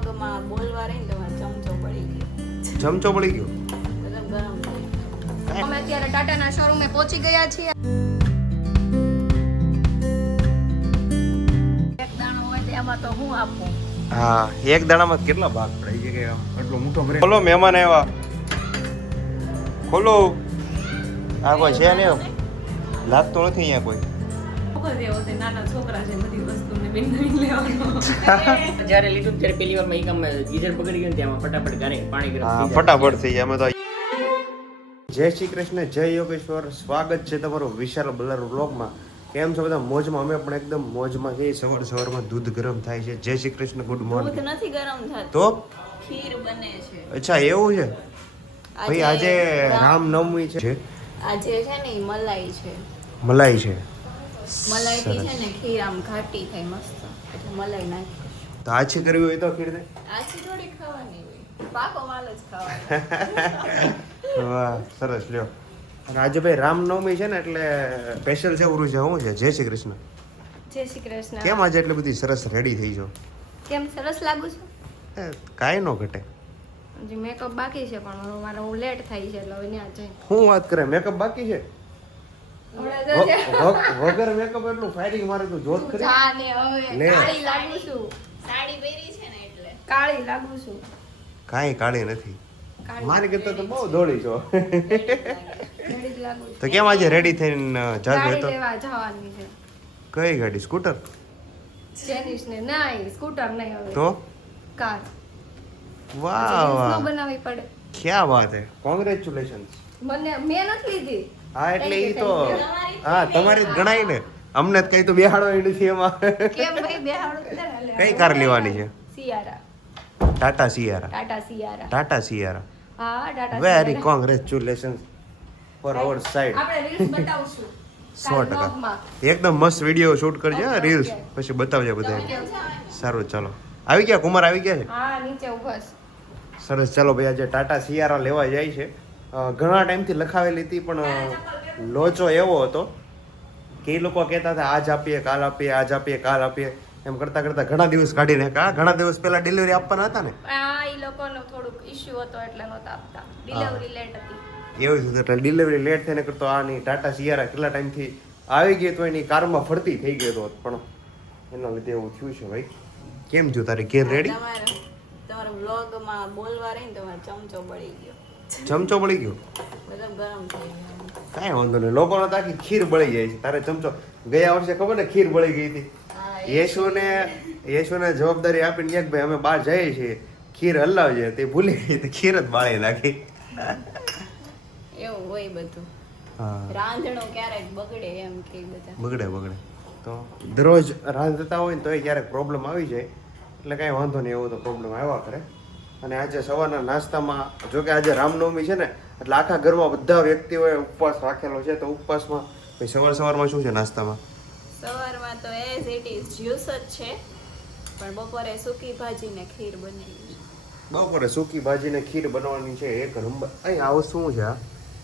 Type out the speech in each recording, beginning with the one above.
વ્લોગમાં બોલવા રહી ને તમારો ચમચો પડી ગયો. ચમચો પડી ગયો. મતલબ ગરમ થઈ ગયો. અમે અત્યારે ટાટાના શોરૂમે પહોંચી ગયા છીએ. એક દાણો હોય તો એમાં તો હું આપું. હા, એક દાણામાં કેટલા ભાગ પડી છે કે આમ એટલો મોટો બ્રેક. બોલો મહેમાન આવ્યા. ખોલો. આ કોઈ છે ને લાગતો નથી અહીંયા કોઈ. ખબર એવો તે નાના છોકરા છે બધી વસ્તુને બિન નહીં લેવાનો. જ્યારે લીધું ત્યારે પહેલી વારમાં એક આમ ગીઝર પકડી ગયું ને ત્યાં ફટાફટ ગારે પાણી ગરમ હા, થઈ જાય. ફટાફટ થઈ જાય. અમે તો જય શ્રી કૃષ્ણ, જય યોગેશ્વર. સ્વાગત છે તમારું વિશાલ બલર વ્લોગમાં. કેમ છો બધા? મોજમાં. અમે પણ એકદમ મોજમાં છીએ. સવારમાં દૂધ ગરમ થાય છે. જય શ્રી કૃષ્ણ, ગુડ દૂધ મોર્નિંગ. નથી ગરમ થતું. તો ખીર બને છે. અચ્છા એવું છે ભાઈ. આજે રામનવમી છે. આજે છે ને ઈ મલાઈ છે. મલાઈ છે. મલાઈથી છે ને ખીર આમ ઘાટી થાય મસ્ત. એટલે મલાઈ નાખી. તો આછી કરવી હોય તો ખીર દે. આછી થોડી ખાવાની હોય. પાકો માલ જ ખાવાનો. વાહ, સરસ. લ્યો. અને આજે ભાઈ રામનવમી છે ને એટલે સ્પેશિયલ છે ઉરું છે. શું છે? જય શ્રી કૃષ્ણ. જય શ્રી કૃષ્ણ. કેમ આજે એટલી બધી સરસ રેડી થઈ છો? કેમ સરસ લાગુ છું? કાંઈ ન ઘટે. હજી મેકઅપ બાકી છે પણ મારે હું લેટ થાય છે એટલે હવે ત્યાં જઈને શું વાત કરે? મેકઅપ બાકી છે? હમણાં તો છે. વગર મેકઅપ એટલું ફાયરિંગ મારે તું જોત ખરી. જા ને હવે લે. કાળી લાગુ છું. સાડી પહેરી છે ને એટલે. કાળી લાગુ છું. કાંઈ કાઢી નથી. કાળી મારી કરતા તો બહુ દોડી છો. રેડી જ લાગુ છું. તો કેમ આજે રેડી થઈને જાજો ગાડી હતો? લેવા જવાની છે. કઈ ગાડી? સ્કૂટર? જેનિસ ને નહીં સ્કૂટર નહીં હવે તો કાર. વાહ Reels વાહ, ન બનાવવી પડે. ક્યાં વાત હે. કોંગ્રેચ્યુલેશન્સ. મને મેં નથી લીધી. હા એટલે Thank ઈ you, તો thank you. હા તમારી જ ગણાય ને. અમને જ કઈ તો બેહાડો નથી એમાં. કેમ ભાઈ બેહાડું છે ને એટલે કઈ કાર લેવાની છે? Sierra. Tata Sierra. Tata Sierra. Tata Sierra. હા Tata very Sierra. Congratulations four અવર સાઈડ. આપણે રીલ્સ બતાવશું 100%. vlogમાં. એકદમ મસ્ત વિડીયો શૂટ કરજે. Okay, reels okay. પછી બતાવજે બધાને. કેમ? સારું ચાલો. આવી ગયા કુમાર? આવી ગયા છે? હા નીચે ઉભો છે. સરસ. ચાલો ભાઈ આજે ટાટા સિયારા લેવા જાય છે. ઘણા ટાઈમથી લખાવેલી હતી પણ લોચો એવો હતો કે એ લોકો કહેતા હતા આજ આપીએ કાલ આપીએ, આજ આપીએ કાલ આપીએ, એમ કરતા કરતા ઘણા દિવસ કાઢીને ઘણા દિવસ પહેલા ડિલિવરી આપવાના હતા ને. આ ઈ લોકોનો થોડુંક ઇશ્યુ હતો એટલે નહોતા આપતા. ડિલિવરી લેટ હતી. એવું થયું એટલે ડિલિવરી લેટ થઈને કરતો આની ટાટા સિયારા કેટલા ટાઈમથી આવી ગઈ તો એની કારમાં ફરતી થઈ ગયો હતો પણ એના લીધે એવું થયું છે ભાઈ. કેમ જો તારી ઘેર રેડી? તમારા વ્લોગમાં બોલવા રહી ને તમારો ચમચો પડી ગયો. ચમચો બળી ગયો? મતલબ ગરમ થઈ ગયો. કાંઈ વાંધો નહીં. લોકોનો તો આખી ખીર બળી જાય છે. તારે ચમચો ગયા વર્ષે ખબર ને ખીર બળી ગઈ હતી. હા, યેશુને જવાબદારી આપીને કે ભાઈ અમે બહાર જઈએ છીએ ખીર હલાવજે, તે ભૂલી ગઈ તો ખીર જ બાળી નાખી. એવું હોય બધું. હા, રાંધણો ક્યારેક બગડે એમ કે બધા. બગડે તો દરરોજ રાંધતા હોય ને તોય ક્યારેક પ્રોબ્લેમ આવી જાય એટલે કાંઈ વાંધો નહીં. એવો તો પ્રોબ્લેમ આવ્યા કરે. અને આજે સવારના નાસ્તામાં જો કે આજે રામનવમી છે ને એટલે આખા ઘરમાં બધા વ્યક્તિઓએ ઉપવાસ રાખેલો છે. તો ઉપવાસમાં ભાઈ સવારમાં શું છે નાસ્તામાં? સવારમાં તો એઝ ઇટ ઇઝ જ્યુસ જ છે પણ બપોરે સૂકી ભાજી ને ખીર બનેલી છે. બપોરે સૂકી ભાજીને ખીર બનાવવાની છે. એક નંબર. અહીં આવું શું છે આ?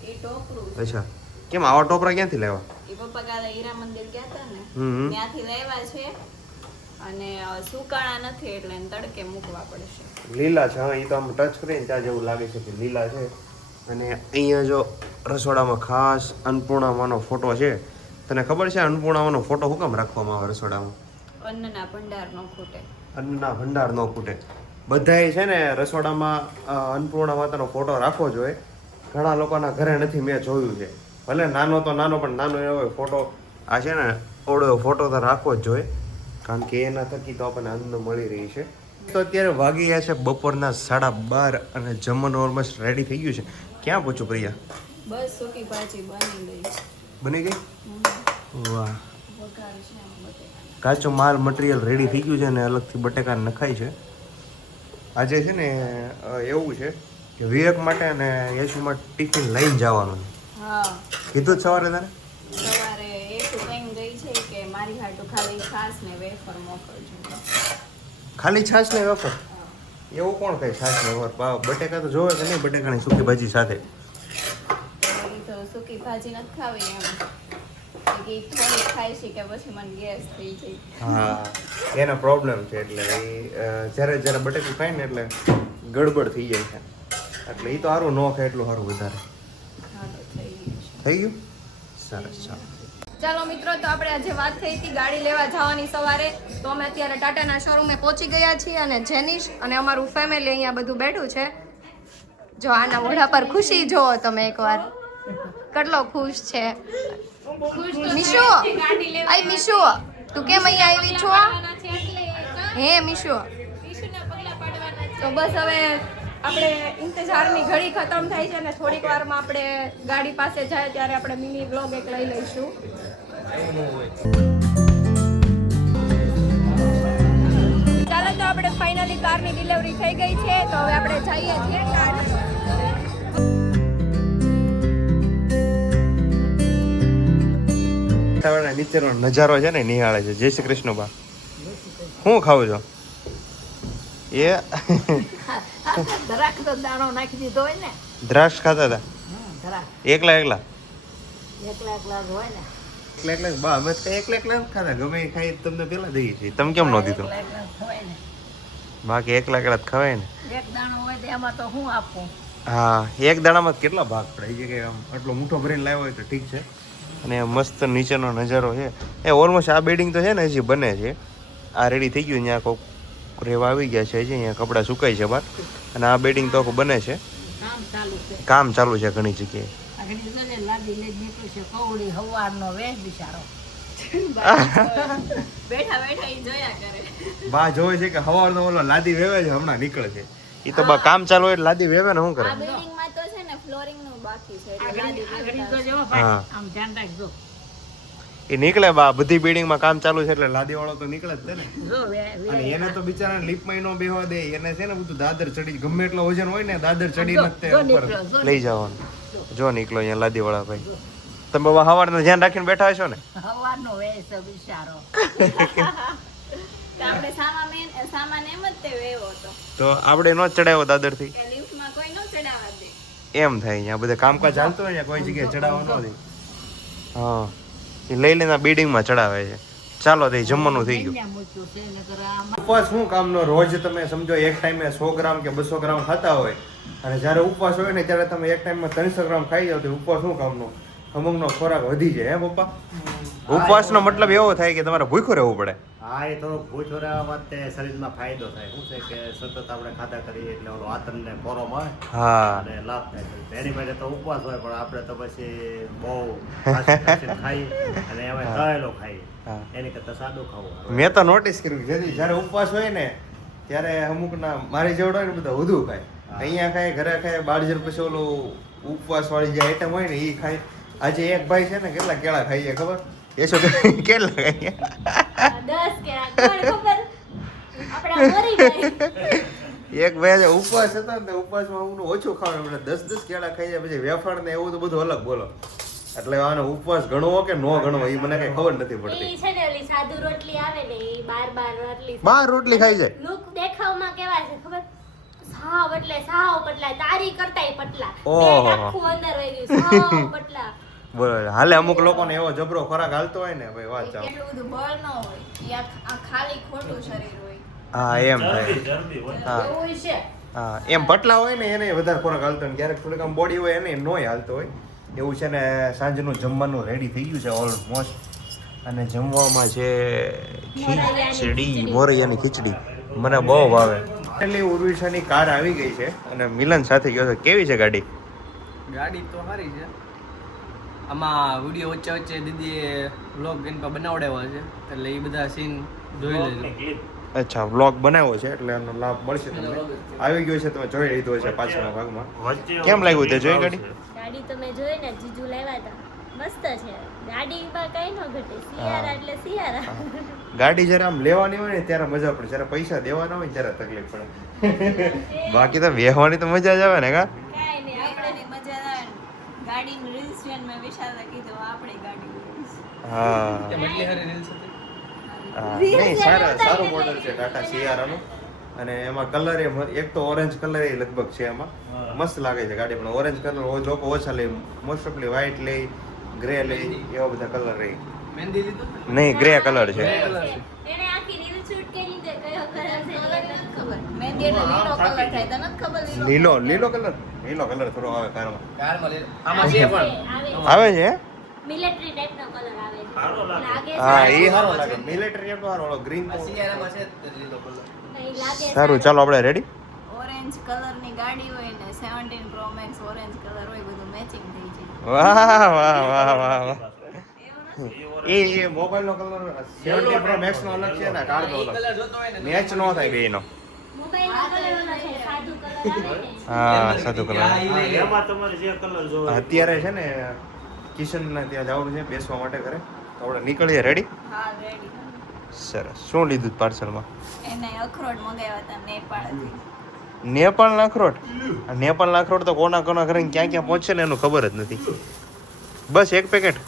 એ ટોપરું છે. અચ્છા, કેમ આવા ટોપરા ક્યાંથી લેવા? એ પપ્પા કાલે હીરા મંદિર ગયા હતા ને હમ. ત્યાંથી લાવ્યા છે અને સુકાણા નથી એટલે એને તડકે મૂકવા પડશે. લીલા છે. હા, એ તો આમ ટચ કરીને ત્યાં જેવું લાગે છે કે લીલા છે. અને અહીંયા જો રસોડામાં ખાસ અન્નપૂર્ણામાંનો ફોટો છે. તને ખબર છે અન્નપૂર્ણામાંનો ફોટો શું કામ રાખવામાં આવે રસોડામાં? અન્નના ભંડાર ન ખૂટે. અન્નના ભંડાર ન ખૂટે. બધાય છે ને રસોડામાં અન્નપૂર્ણા માતાનો ફોટો રાખવો જોઈએ. ઘણા લોકોના ઘરે નથી, મેં જોયું છે. ભલે નાનો તો નાનો પણ નાનો એવો ફોટો આ છે ને ઓળો ફોટો તો રાખવો જ જોઈએ કારણ કે એના થકી તો આપણને અન્ન મળી રહી છે. તો અત્યારે વાગી ગયા છે બપોરના 12:30 અને જમવાનું ઓલમોસ્ટ રેડી થઈ ગયું છે. ક્યાં પૂછું પ્રિયા? બસ સૂકી ભાજી બની ગઈ. બની ગઈ? વાહ, વઘાર છે આમાં બટેકાનો. કાચો માલ મટીરિયલ રેડી થઈ ગયું છે અને અલગથી બટેકા નખાય છે. આજે છે ને એવું છે કે વિવેક માટે અને યશુમાં ટિફિન લઈને જવાનું છે. હા, કીધું જ સવારે તારે? સવારે એસુ કઈ ગઈ છે કે મારી હાટુ ખાલી છાશ ને વેફર મોકલજો. ખાલી છાશ ને વેફર? એવું કોણ કહે છાશ ને વેફર? બટેકા તો જોવે કે નહીં બટેકાની સૂકી ભાજી સાથે? એ તો સૂકી ભાજી નથી ખાવી એમ. એ મેગી થોડી ખાઈ છે કે પછી મને ગેસ થઈ જાય. હા એનો પ્રોબ્લેમ છે એટલે જ્યારે જ્યારે બટેકું ખાય ને એટલે ગડબડ થઈ જાય છે એટલે એ તો સારું ન ખાય એટલું સારું વધારે. હાલો, થઈ ગયું છે. થઈ ગયું સરસ ચાલો. ચાલો મિત્રો, તો આપણે આજે વાત થઈ હતી ગાડી લેવા જવાની સવારે, તો અમે અત્યારે ટાટાના શોરૂમે પહોંચી ગયા છીએ અને જેનિશ અને અમારું ફેમિલી અહીંયા બધું બેઠું છે. જો આના મોઢા પર ખુશી જોવો તમે એકવાર, કેટલો ખુશ છે. મીશુ, આઈ મીશુ, તું કેમ અહીંયા આવી છો? હે મીશુ, તો બસ હવે આપણે ઇંતજારની ઘડી ખતમ થાય છે ને થોડીક વારમાં આપણે ગાડી પાસે જાય ત્યારે આપણે મિની બ્લોગ એક લઈ લઈશું. ચાલો, તો આપણે ફાઇનલી કારની ડિલિવરી થઈ ગઈ છે, તો હવે આપણે જઈએ છીએ કાર. નીચેનો નજારો છે ને નિહાળે છે. જય શ્રી કૃષ્ણ બા, શું ખાવ છો? એ દ્રાક્ષ દાણો નાખી દીધો હોય ને, દ્રાક્ષ ખાતા હતા એકલા એકલા એકલા એકલા જ હોય ને, એકલા એકલા બા અમે તો એકલા એકલા જ ખાતા, ગમે એ ખાઈ તમને પેલા દઈએ છીએ. તમે કેમ નો દીધો? એકલા એકલા જ હોય ને. બાકી એકલા એકલા જ ખવાય ને. એક દાણો હોય તો એમાં તો હું આપું. હા, એક દાણામાં કેટલા ભાગ પડે છે કે આમ આટલો મોટો ભરીને લાવ્યો હોય તો ઠીક છે. અને મસ્ત નીચેનો નજારો છે. એ ઓલમોસ્ટ આ બિલ્ડિંગ તો છે ને હજી બને છે. આ રેડી થઈ ગયું, અહીંયા કોક રહેવા આવી ગયા છે. હજી અહીંયા કપડાં સુકાય છે બહાર, અને આ બિલ્ડિંગ તો આખું બને છે. કામ ચાલુ છે. કામ ચાલુ છે ઘણી જગ્યાએ. આગળ જોજે લાદી લઈ નીકળી છે કવડી હવારનો વેચ બિચારો. બેઠા બેઠા ઈ જોયા કરે. બા જોવે છે કે હવારનો ઓલો લાદી વેવે છે, હમણાં નીકળે છે. એ તો બા કામ ચાલુ હોય એટલે લાદી વેવે ને શું કરે? આ બિલ્ડિંગમાં તો છે ને ફ્લોરિંગ નું બાકી છે એટલે આગળ લાદી આગળ બેઠા જોજો હા. ભાઈ, આમ ધ્યાન રાખજો. એ નીકળે બા, બધી બિલ્ડિંગમાં કામ ચાલુ છે એટલે લાદી વાળો તો નીકળે જ છે ને. જો અને એને તો બિચારા લીપમાં નો બેહવા દે. એને છે ને બધું દાદર ચડી, ગમે એટલો વજન હોય ને દાદર ચડીને જ તે જો ઉપર નીકળ્યો, જો લઈ જવાનું. જો નીકળો અહીંયા લાદી વાળા ભાઈ. તમે બાબા હવારનું ધ્યાન રાખીને બેઠા હશો ને? હવારનો વેચ બિચારો. તો આપણે સામાન એમ જ તે વેવો હતો તો આપણે નો ચડાવ્યો દાદર થી, કે લિફ્ટમાં કોઈ ન ચડાવવા દે. એમ થાય. અહીંયા બધે કામકાજ ચાલતું હોય ને કોઈ જગ્યાએ ચડાવવા ન દે. હા, એ લઈ લઈને બિલ્ડિંગમાં ચડાવે છે. ચાલો તે જમવાનું થઈ ગયું. અહીંયા મૂક્યું છે નકર આમાં ઉપવાસ શું કામનો? રોજ તમે સમજો એક ટાઈમે 100 ગ્રામ કે 200 ગ્રામ ખાતા હોય, અને જ્યારે ઉપવાસ હોય ને ત્યારે તમે એક ટાઈમમાં 300 ગ્રામ ખાઈ જાવ તો ઉપવાસ શું કામનો? અમુકનો ખોરાક વધી જાય. હે પપ્પા? ઉપવાસનો મતલબ એવો થાય કે તમારે ભૂખ્યું રહેવું પડે. હા, એ થોડોક ભૂખ્યો રહેવા માટે શરીરમાં ફાયદો થાય. શું છે કે સતત આપણે ખાધા કરીએ એટલે ઓલો આતરને પોરો મળે હા, અને લાભ થાય. એની માટે તો ઉપવાસ હોય, પણ આપણે તો પછી બહુ ખાસી ખાઈએ અને એમાં તળેલો ખાઈએ. હા. એની કરતાં સાદું ખાવું. મેં તો નોટિસ કર્યું કે જ્યારે ઉપવાસ હોય ને ત્યારે અમુકના મારી જેવડો હોય ને બધા વધુ ખાય. અહીંયા ખાય, ઘરે ખાય, બહાર જઈને પછી ઓલું ઉપવાસ વાળી જે આઈટમ હોય ને એ ખાય. આજે એક ભાઈ છે ને કેટલા કેળા ખાઈએ ખબર? એ શું કેટલા ખાઈએ? 10 કે કોણ ખબર, આપણા મરી જાય. એક ભાઈ આજે ઉપવાસ હતો ને ઉપવાસમાં અમુકનું ઓછું ખાવાનું, એટલે 10 કેળા ખાઈ જાય, પછી વેફર ને એવું તો બધું અલગ બોલો. એટલે આનો ઉપવાસ ગણવો કે નો ગણવો એ મને કઈ ખબર નથી પડતી. ઈ છે ને ઓલી સાદુ રોટલી આવે ને ઈ બાર રોટલી બાર રોટલી ખાઈ જાય. લુક દેખાવમાં કેવા છે ખબર? સાવ એટલે સાવ પટલા, તારી કરતાય પટલા. ઓહો. પેટ આખું અંદર વહી ગયું, સાવ પટલા. બરાબર. હાલે અમુક લોકોને એવો જબરો ખોરાક હાલતો હોય ને ભાઈ વાત ચાલો. એટલું બધું બળ ન હોય. ઈ આ ખાલી ખોટું શરીર હોય. હા એમ થાય. હા એવું છે. હા, એમ પટલા હોય ને એને વધારે ખોરાક હાલતો હોય, ક્યારેક થોડીક આમ બોડી હોય એને નોય હાલતો હોય એવું છે ને. સાંજનું જમવાનું રેડી થઈ ગયું છે ઓલમોસ્ટ, અને જમવામાં છે ખીચડી, મોરૈયાની ખીચડી. મને બહુ ભાવે. એટલે ઉર્વિશાની કાર આવી ગઈ છે અને મિલન સાથે ગયો છે. કેવી છે ગાડી? ગાડી તો સારી છે. આમાં વિડીયો વચ્ચે વચ્ચે દીદીએ વ્લોગ એન પર બનાવડાવ્યો છે, એટલે એ બધા સીન જોઈ લેજો. અચ્છા, વ્લોગ બનાવ્યો છે એટલે એનો લાભ મળશે તમને. આવી ગયો છે, તમે જોઈ લીધો છે પાછળના ભાગમાં. કેમ લાગ્યું તે જોઈ ગાડી? ગાડી તો મેં જોઈ ને, જીજુ લાવ્યા હતા, મસ્ત છે ગાડીમાં, કઈ ન ઘટે. સિયારા એટલે સિયારા. ગાડી જ્યારે આમ લેવાની હોય ને ત્યારે મજા પડે, જ્યારે પૈસા દેવાના હોય ત્યારે તકલીફ પડે. બાકી તો બેહવાની તો મજા જ આવે ને કા? કાંઈ નહીં, આપણને મજા આવે ને. ગાડીનું રીલ્સ જોઈને મેં વિશાલને કીધું આપણે ગાડી લઈશું. હા એટલી સારી રીલ્સ હતી. હા, નહીં સારું મોડલ છે ટાટા સિયારાનું. અને એમાં કલર એક તો ઓરેન્જ કલર એ લગભગ છે એમાં. મસ્ત લાગે છે ગાડી, પણ ઓરેન્જ કલર લોકો ઓછા લે. મોસ્ટ ઓફલી વ્હાઈટ લે, ગ્રે લે, એવા બધા કલર રહી. મહેંદી લીધું નહીં ગ્રે કલર છે એને આખી રીલ શૂટ કરી છે કયો કલર છે ખબર મહેંદી એટલે લીલો કલર થાય તને નથી ખબર લીલો કલર થોડો આવે કારમાં કારમાં લીધું આમાં છે પણ આવે છે મિલિટરી ટાઈપનો કલર આવે છે સારો લાગે. લાગે હા છે. એ સારો લાગે મિલિટરી એમ સારો ગ્રીન આ શિયાળામાં છે જ લીલો કલર નહીં, લાગે સારું ચાલો આપણે રેડી ઓરેન્જ કલરની ગાડી હોય ને 17 Pro Max ઓરેન્જ કલર હોય બધું મેચિંગ થઈ જાય વાહ એ મોબાઈલ નો કલર 70 Pro Max નો અલગ છે ને કાર નો ઈ અલગ કલર જોતો હોય ને મેચ નો થાય બેયનો મોબાઈલનો કલર ઓલો છે સાદું કલર આવે ને હા સાદું કલર હા, ઈ લઈ લે. એમાં તમારે જે કલર જોવો હોય. અત્યારે છે ને કિશનના ત્યાં જવાનું છે બેસવા માટે ઘરે તો આપણે નીકળીએ રેડી હા રેડી સરસ શું લીધું પાર્સલમાં એને અખરોટ મંગાવ્યા હતા નેપાળથી નેપાળના અખરોટ આ નેપાળના અખરોટ તો કોના ઘરે ને ક્યાં ક્યાં પહોંચે ને એનું ખબર જ નથી બસ એક પેકેટ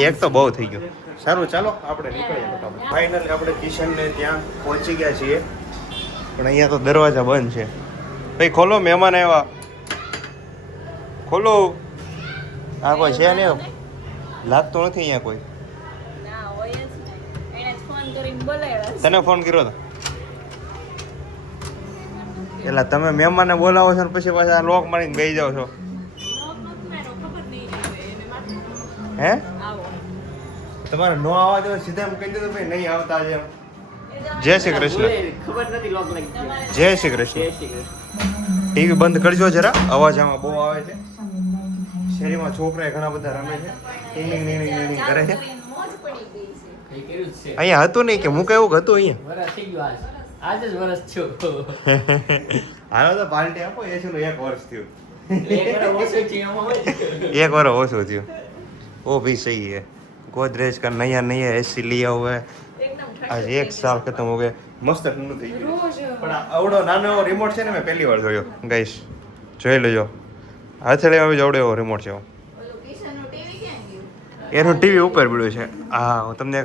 એક તો બહુ થઈ ગયું સારું ચાલો આપણે નીકળીએ ફાઇનલી આપણે કિશનને ત્યાં પહોંચી ગયા છીએ પણ અહીંયા તો દરવાજા બંધ છે ભાઈ ખોલો મહેમાન આવ્યા ખોલો આ કોઈ છે ને લાગતો નથી અહીંયા કોઈ ના હોય જ ને એને જ ફોન કરીને બોલાવ્યા તને ફોન કર્યો હતો એટલે તમે મહેમાનને બોલાવો છો ને પછી પાછા લોક મારીને બેસી જાઓ છો હે તમારે નો આવવા દો સીધા એમ કહી દીધું ભાઈ નહીં આવતા છે એમ. જય શ્રી કૃષ્ણ ખબર નથી લોક લાગી ગયો. જય શ્રી કૃષ્ણ જય શ્રી કૃષ્ણ. ટીવી બંધ કરજો જરા અવાજ આમાં બહુ આવે છે શેરીમાં છોકરા ઘણા બધા રમે છે ટીંગ ટીંગ ટીંગ ટીંગ કરે છે મોજ પડી ગઈ છે કઈ કર્યું જ છે અહીંયા હતું નહીં કે મૂકે એવું હતું અહીંયા વરસ થઈ ગયું આજ જ વરસ થયો હાલો તો પાર્ટી આપો એ છે એક વર્ષ થયું એક વરસ ઓછું થયું એમાં હોય ને. एक बार ओछो थयो वो भी सही है गोदरेज का नया एसी लिया हुआ है आज एक साल खत्म हो गया मस्त ठंडू થઈ ગયું પણ આ આવડો નાનો એવો રિમોટ છે ને મેં પહેલી વાર જોયો ગાઈસ જોઈ લેજો હાથે લેવા જવડો એવો રિમોટ છે ઓલું કિશનનું ટીવી ક્યાં ગયું એનું ટીવી ઉપર પડ્યું છે હા હું તમને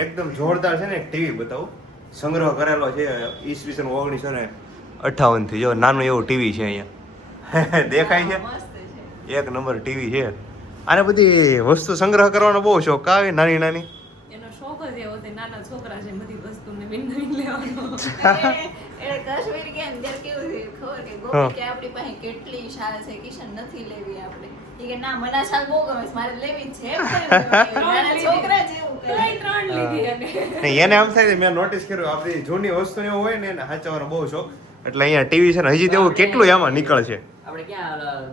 એકદમ જોરદાર છે ને એક ટીવી બતાવું સંગ્રહ કરેલો છે ઈસવીસન 1958 થી જો નાનું એવું ટીવી છે અહીંયા દેખાય છે મસ્ત છે એક નંબર ટીવી છે આને બધી વસ્તુ સંગ્રહ કરવાનો બહુ શોખ આવે નાની નાની એનો શોખ જ એવો છે નાના છોકરા છે બધી વસ્તુને નવીન લેવાનો એટલે કાશ્મીર ગયા ને ત્યારે કેવું થયું ખબર કે હા. ગોપી કે આપણી પાસે કેટલી શાલ છે કિશન નથી લેવી આપણે ઈ કે ના મને આ શાલ બહુ ગમે છે મારે લેવી જ છે એમ કરીને નાના છોકરા જેવું કરે. ત્રણ લીધી અને નહીં એને આમ થાય કે મેં નોટિસ કર્યું આપણી જૂની વસ્તુ એવું હોય ને એને સાચવવાનો બહુ શોખ એટલે અહીંયા ટીવી છે ને હજી તેવું કેટલું એમાં નીકળશે આપણે ક્યાં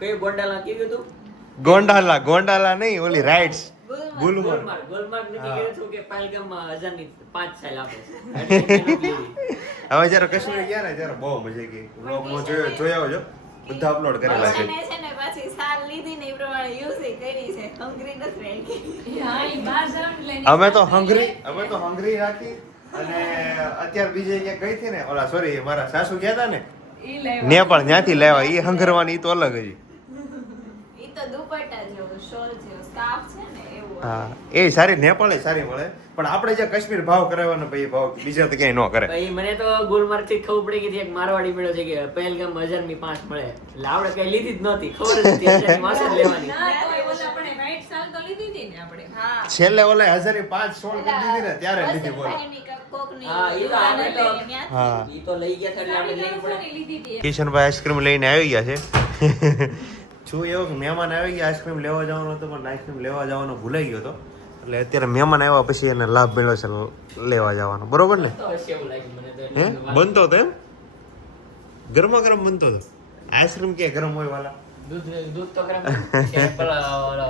કયું ગોંડાલા કીધું તું ગોંડાલા નહીં ઓલી રાઇડ્સ ગુલમર્ગ ગોલમાર્ગ નથી કીધું તું કે પહેલગામમાં 1000 ની 5 સાલ આપે છે એટલે એનું લીધી. હવે જ્યારે કાશ્મીર ગયા ને ત્યારે બહુ મજા ગઈ વ્લોગમાં જોયા આવજો બધા અપલોડ કરેલા છે અને છે ને પાછી શાલ લીધી ને એ પ્રમાણે યુઝ કરી છે હંગરી નથી રહી ગઈ હા ઈ બહાર જવાનું લઈને અમે તો હંગરી રાખી અને અત્યારે બીજે ક્યાંક ગઈ હતી ને ઓલા સોરી મારા સાસુ ગયા હતા ને ઈ લેવા નેપાળ ત્યાંથી લેવા એ હંગરવાની ઈ તો અલગ હજી ઈ તો દુપટ્ટા જેવો શોલ જેવો સ્કાર્ફ છે ને એવું હા એ સારી નેપાળી સારી મળે પણ આપણે જે કાશ્મીર ભાવ કરાવવાનો ભાઈ ભાવ બીજા તો ક્યાંય ન કરે ભાઈ મને તો ગુલમાર્ગ થી ખબર પડી ગઈ હતી એક મારવાડી મળ્યો છે કે પહેલગામમાં 1000 ની 5 મળે એટલે આપણે કઈ લીધી જ નહોતી ખબર જ નથી 1000 ની માસે જ લેવાની ના તો એ ઓલા આપણે વાઈટ સાલ તો લીધી હતી ને આપણે હા છેલ્લે ઓલા 1005 16 કરી દીધી ને ત્યારે લીધી બોલો હા, ઈ તો આપણે તો હા ઈ તો લઈ ગયા હતા એટલે આપણે લેવી પડે લીધી હતી કિશનભાઈ આઈસ્ક્રીમ લઈને આવી ગયા છે છું એવું કે મહેમાન આવી ગયા આઈસ્ક્રીમ લેવા જવાનો હતો પણ આઈસ્ક્રીમ લેવા જવાનો ભૂલાઈ ગયો હતો એટલે અત્યારે મહેમાન આવ્યા પછી એને લાભ મળ્યો છે લેવા જવાનો બરોબર ને તો હશે એવું લાગ્યું મને તો હે બનતો હતો એમ ગરમા ગરમ બનતો હતો આઈસ્ક્રીમ કે ગરમ હોય વાલા દૂધ તો ગરમ છે પેલા ઓલો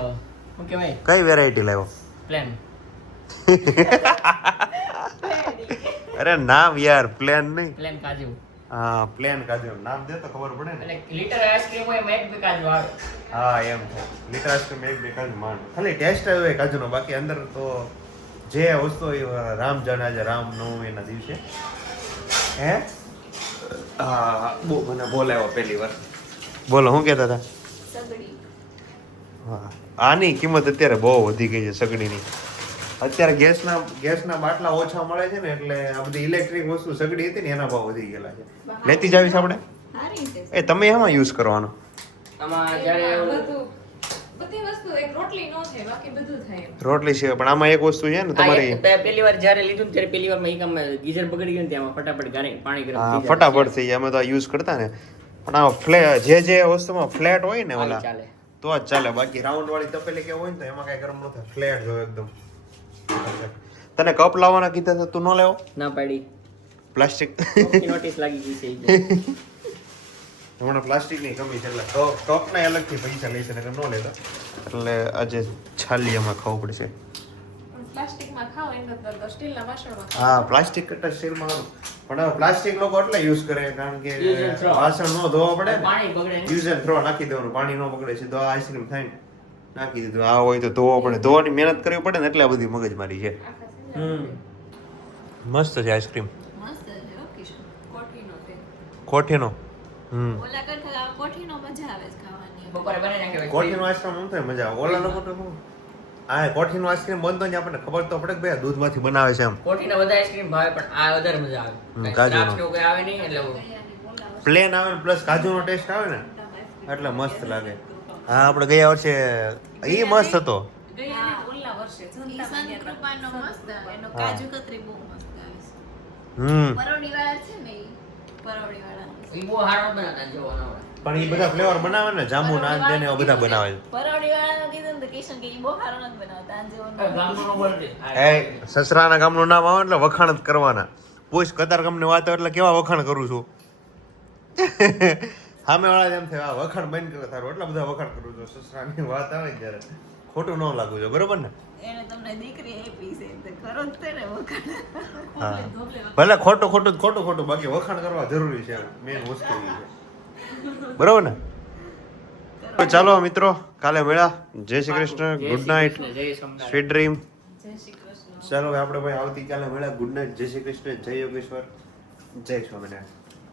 શું કહેવાય કઈ વેરાયટી લાવ્યો પ્લેન અરે નામ યાર પ્લેન નહીં પ્લેન કાજુ હા પ્લેન કાજુ નામ દે તો ખબર પડે ને એટલે લીટર આઈસ્ક્રીમ હોય એમાં એક બે કાજુ આવે હા એમ છે લીટર આઈસ્ક્રીમ એક બે કાજુ માંડ ખાલી ટેસ્ટ જ હોય કાજુનો બાકી અંદર તો જે વસ્તુ હોય રામ જાણે આજે રામ નવમીના દિવસે હે હા બહુ મને બોલાવ્યો પહેલી વાર બોલો શું કહેતા હતા સગડી હા આની કિંમત અત્યારે બહુ વધી ગઈ છે સગડીની અત્યારે ગેસના બાટલા ઓછા મળે છે ને એટલે આ બધી ઇલેક્ટ્રિક વસ્તુ સગડી હતી ને એના ભાવ વધી ગયેલા છે લેતી જાવીશ આપણે સારી છે એ તમે એમાં યુઝ કરવાનો આમાં જ્યારે બધું બધી વસ્તુ એક રોટલી નો થાય બાકી બધું થાય. રોટલી સિવાય પણ આમાં એક વસ્તુ છે ને તમારી પહેલી વાર જ્યારે લીધું ને ત્યારે પહેલી વાર માં ગીઝર બગડી ગયું ને ત્યાં ફટાફટ પાણી ગરમ હા થઈ જાય. ફટાફટ થઈ જાય અમે તો યુઝ કરતા ને પણ આ જે વસ્તુમાં ફ્લેટ હોય ને ઓલા ચાલે. તો જ ચાલે બાકી રાઉન્ડ વાળી તપેલી કે હોય ને તો એમાં કઈ ગરમ ન થાય ફ્લેટ જો એકદમ તને કપ લાવવાના કીધા હતા તું ન લેવો ના પાડી પ્લાસ્ટિક નોટિસ લાગી ગઈ છે હમણાં પ્લાસ્ટિકની કમી છે એટલે કપના અલગથી પૈસા લે છે નકર ન લેતા એટલે આજે છાલિયામાં ખાવું પડશે પ્લાસ્ટિકમાં ખાવ એના કરતાં તો સ્ટીલના વાસણમાં ખાવ. હા પ્લાસ્ટિક કરતા સ્ટીલમાં સારું. પણ હવે પ્લાસ્ટિક લોકો એટલે યુઝ કરે કારણ કે Use and throw. વાસણ ન ધોવા પડે ને પાણી બગડે ને. યુઝ એન્ડ થ્રો નાખી દેવાનું પાણી ન બગડે સીધો આઈસ્ક્રીમ થાય ને નાખી દીધું આ હોય તો ધોવો પડે ધોવાની મહેનત કરવી પડે ને એટલે આ બધી મગજમારી છે મસ્ત છે આઈસ્ક્રીમ મસ્ત છે હો કિશન. કોઠીનો છે. કોઠીનો ઓલા કરતા કોઠીનો મજા આવે છે ખાવાની. બપોરે બને નાખ્યો કોઠીનો આઈસ્ક્રીમ આમ થાય મજા આવે ઓલા લોકો તો શું આ કોઠીનો આઈસ્ક્રીમ બનતો ને આપણને ખબર તો પડે કે ભાઈ આ દૂધમાંથી બનાવે છે એમ કોઠીના બધા આઈસ્ક્રીમ ભાવે પણ આ વધારે મજા આવે કાજુનો. દ્રાક્ષ ને એવું કંઈ આવે નહીં એટલે પ્લેન આવે ને પ્લસ કાજુનો ટેસ્ટ આવે ને એટલે મસ્ત લાગે હા આપણે ગયા વર્ષે એ મસ્ત હતો કિશન કૃપાનો મસ્ત એનો કાજુ કતરી બહુ મસ્ત આવે છે. હમ પરોડી વાળા છે ને ઈ પરોડી વાળા ઈ બહુ સારો બનાવતા જોવાનો પણ એ બધા ફ્લેવર બનાવે ને જાંબુ નાન ને એવા બધા બનાવે છે પરોડી વાળાનું કીધું ને તો કિશન કે ઈ બહુ સારો નથી બનાવતા આ જેવો નથી. ગામનો બોલતી એ સસરાના ગામનું નામ આવે એટલે વખાણ જ કરવાના પૂછ કતાર ગામની વાત આવે એટલે કેવા વખાણ કરું છું સામે વાળા એમ થાય આ વખાણ બંધ કરે તારું એટલા બધા વખાણ કરું છું સસરાની વાત આવે ને ત્યારે ખોટું ન લાગવું જોઈએ બરોબર ને એને તમને દીકરી આપી છે તો ખરો જ છે ને વખાણ. હા ભલે ખોટું બાકી વખાણ કરવા જરૂરી છે મેન વસ્તુ એ છે બરોબર ને તો ચાલો મિત્રો કાલે મળ્યા જય શ્રી કૃષ્ણ ગુડ નાઇટ જય સોમનાથ સ્વીટ ડ્રીમ જય શ્રી કૃષ્ણ. ચાલો હવે આપણે ભાઈ આવતીકાલે મળ્યા ગુડ નાઇટ જય શ્રી કૃષ્ણ જય યોગેશ્વર જય સ્વામિનારાયણ